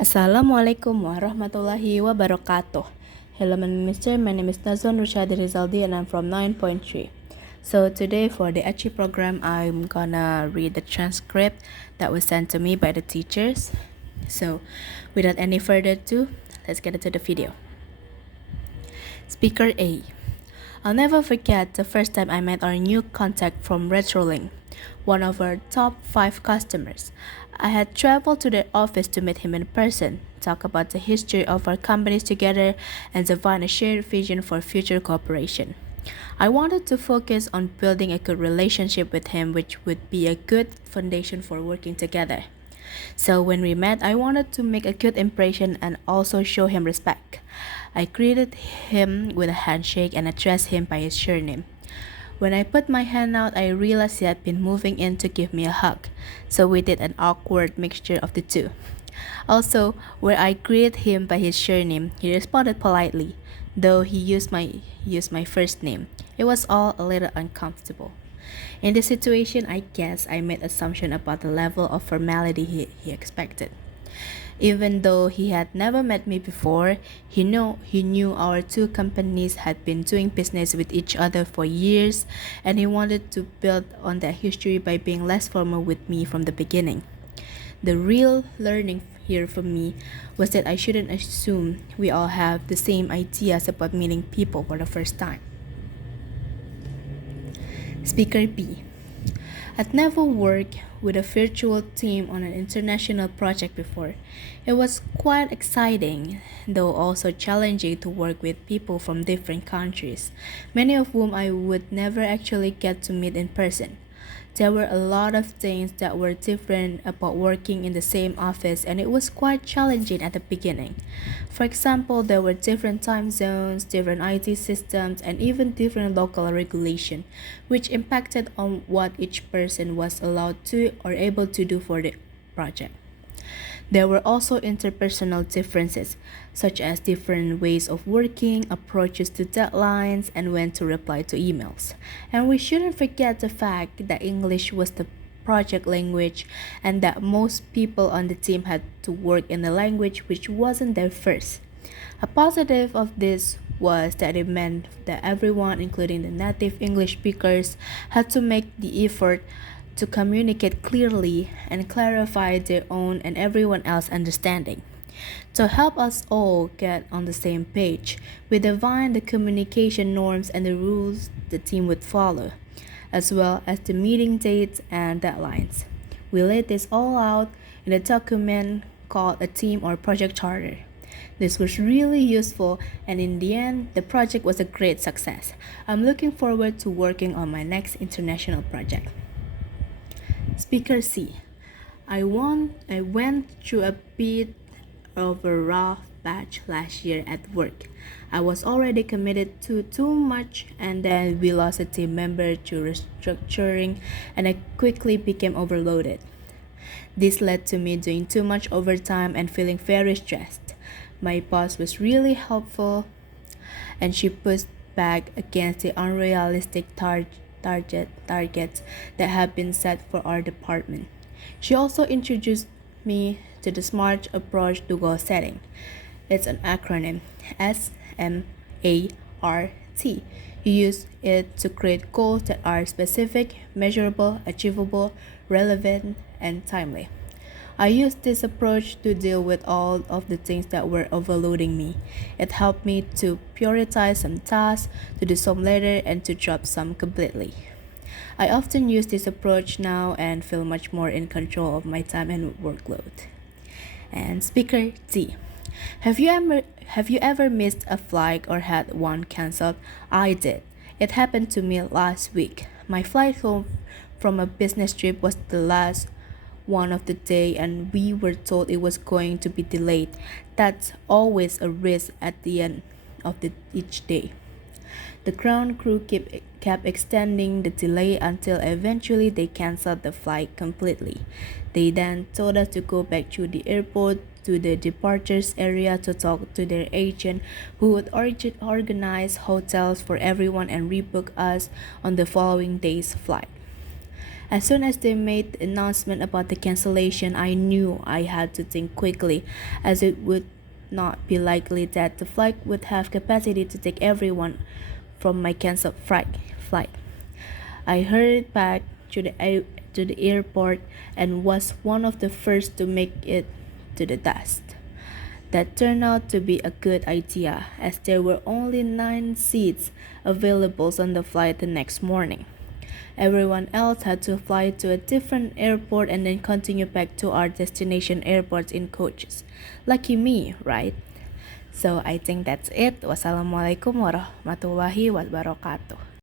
Assalamualaikum warahmatullahi wabarakatuh. Hello, my mister. My name is Nazwa Nurshahida and I'm from 9.3. So today for the HE program, I'm gonna read the transcript that was sent to me by the teachers. So without any further ado, let's get into the video. Speaker A. I'll never forget the first time I met our new contact from RetroLink, one of our top 5 customers. I had traveled to their office to meet him in person, talk about the history of our companies together, and define a shared vision for future cooperation. I wanted to focus on building a good relationship with him, which would be a good foundation for working together. So when we met, I wanted to make a good impression and also show him respect. I greeted him with a handshake and addressed him by his surname. When I put my hand out, I realized he had been moving in to give me a hug, so we did an awkward mixture of the two. Also, where I greeted him by his surname, he responded politely, though he used my first name. It was all a little uncomfortable. In this situation, I guess I made assumption about the level of formality he expected. Even though he had never met me before, he knew our two companies had been doing business with each other for years, and he wanted to build on that history by being less formal with me from the beginning. The real learning here for me was that I shouldn't assume we all have the same ideas about meeting people for the first time. Speaker B. I'd never worked with a virtual team on an international project before. It was quite exciting, though also challenging to work with people from different countries, many of whom I would never actually get to meet in person. There were a lot of things that were different about working in the same office, and it was quite challenging at the beginning. For example, there were different time zones, different IT systems, and even different local regulation, which impacted on what each person was allowed to or able to do for the project. There were also interpersonal differences, such as different ways of working, approaches to deadlines, and when to reply to emails. And we shouldn't forget the fact that English was the project language and that most people on the team had to work in a language which wasn't their first. A positive of this was that it meant that everyone, including the native English speakers, had to make the effort to communicate clearly and clarify their own and everyone else's understanding. To help us all get on the same page, we defined the communication norms and the rules the team would follow, as well as the meeting dates and deadlines. We laid this all out in a document called a team or project charter. This was really useful, and in the end, the project was a great success. I'm looking forward to working on my next international project. Speaker C. I went through a bit of a rough patch last year at work. I was already committed to too much, and then we lost a team member to restructuring, and I quickly became overloaded. This led to me doing too much overtime and feeling very stressed. My boss was really helpful, and she pushed back against the unrealistic targets that have been set for our department. She also introduced me to the SMART approach to goal setting. It's an acronym, SMART. You use it to create goals that are specific, measurable, achievable, relevant, and timely. I used this approach to deal with all of the things that were overloading me. It helped me to prioritize some tasks, to do some later, and to drop some completely. I often use this approach now and feel much more in control of my time and workload. And speaker D. Have you ever missed a flight or had one canceled? I did. It happened to me last week. My flight home from a business trip was the last one of the day, and we were told it was going to be delayed. That's always a risk at the end of each day. The ground crew kept extending the delay until eventually they canceled the flight completely. They then told us to go back to the airport to the departures area to talk to their agent who would organize hotels for everyone and rebook us on the following day's flight. As soon as they made the announcement about the cancellation, I knew I had to think quickly, as it would not be likely that the flight would have capacity to take everyone from my canceled flight. I hurried back to the airport and was one of the first to make it to the desk. That turned out to be a good idea, as there were only 9 seats available on the flight the next morning. Everyone else had to fly to a different airport and then continue back to our destination airports in coaches. Lucky me, right? So I think that's it. Wassalamualaikum warahmatullahi wabarakatuh.